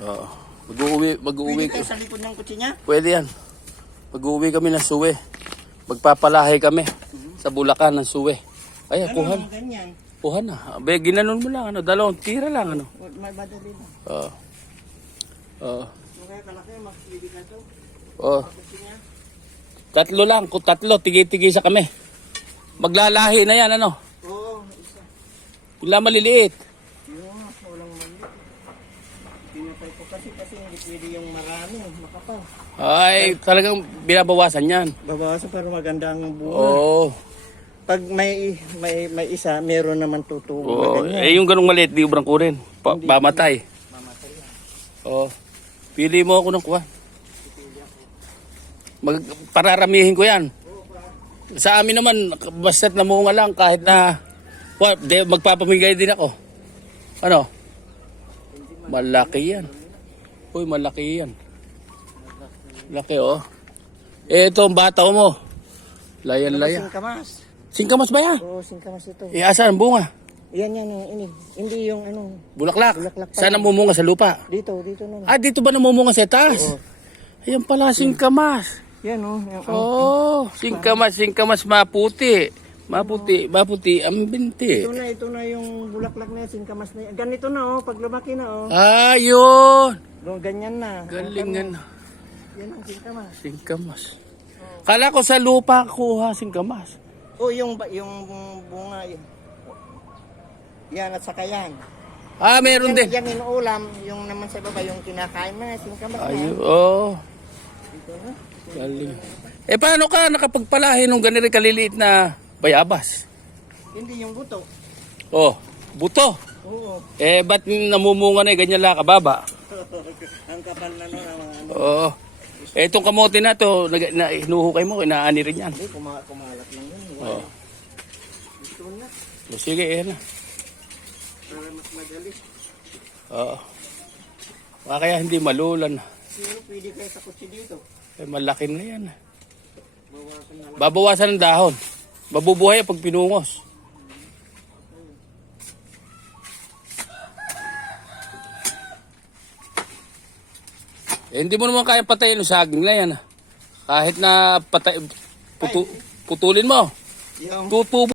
Oo. Mag-uwi. Pwede kayo sa likod ng kutsi niya? Pwede yan. Mag-uwi kami ng suwe. Magpapalahi kami sa Bulacan ng suwe. Ay, kuhan. Ganyan. Kuhan na. Abe, ginanon mo lang. Dalawang tira lang. Madali lang. Oo. Oo. Kaya kalaki, mag-ibig ka to. Oo. Tatlo lang. Kung tatlo, tigi-tigi sa kami. Maglalahi na yan, Oo, isa. Wala maliliit. Walang mali. Pinapay ko kasi hindi pwede yung marami. Makapal. Ay, talagang binabawasan yan. Babawasan para maganda ang buwan. Oo. Pag may isa, meron naman tutubo. Oo. Yung ganung maliit, di ubrang ko rin. Mamatay. Mamatay yan. Oo. Pili mo ako ng kuha. Pararamihin ko yan. Sa amin naman, basta't namunga lang kahit na magpapamigay din ako. Ano? Malaki yan. Uy, malaki yan. Laki ito ang bata mo. Layan-layan. Singkamas. Singkamas ba yan? Oo, singkamas ito. Asan ang bunga? Yan, hindi yung Bulaklak. Bulaklak pa. Saan namumunga sa lupa? Dito naman. Dito ba namumunga sa taas? Oo. Ayan pala, singkamas. Yan Singkamas maputi. Maputi ang binti. Ito na yung bulaklak na yan, singkamas na yan. Ganito na pag lumaki na Yun. Ganyan na. Galingan. Yan ang singkamas. Singkamas. Kala ko sa lupa kuha singkamas. Yung bunga yun. Yan at saka yan. Meron din. Yan inuulam, yung naman sa baba, yung kinakain na, singkamas na. Dito na. Galing. Paano ka nakapagpalahi nung ganito kaliliit na bayabas? Hindi yung buto. Buto. Oo. Ba't namumunga na ganyan lang kababa? Ang kapal na Itong kamote na to, hinuhukay mo, inaani rin yan. Hindi, kumalat lang yun. Ito na. Sige, yan na. Para mas madali. Kaya hindi malulan. Siguro pwede kayo sa kutsi dito. Malaki na yan. Bawasan na lang. Babawasan ng dahon. Mabubuhay pag pinungos. Hindi mo naman kaya patayin yung saging na yan. Kahit na putulin mo. Yung Tutubo.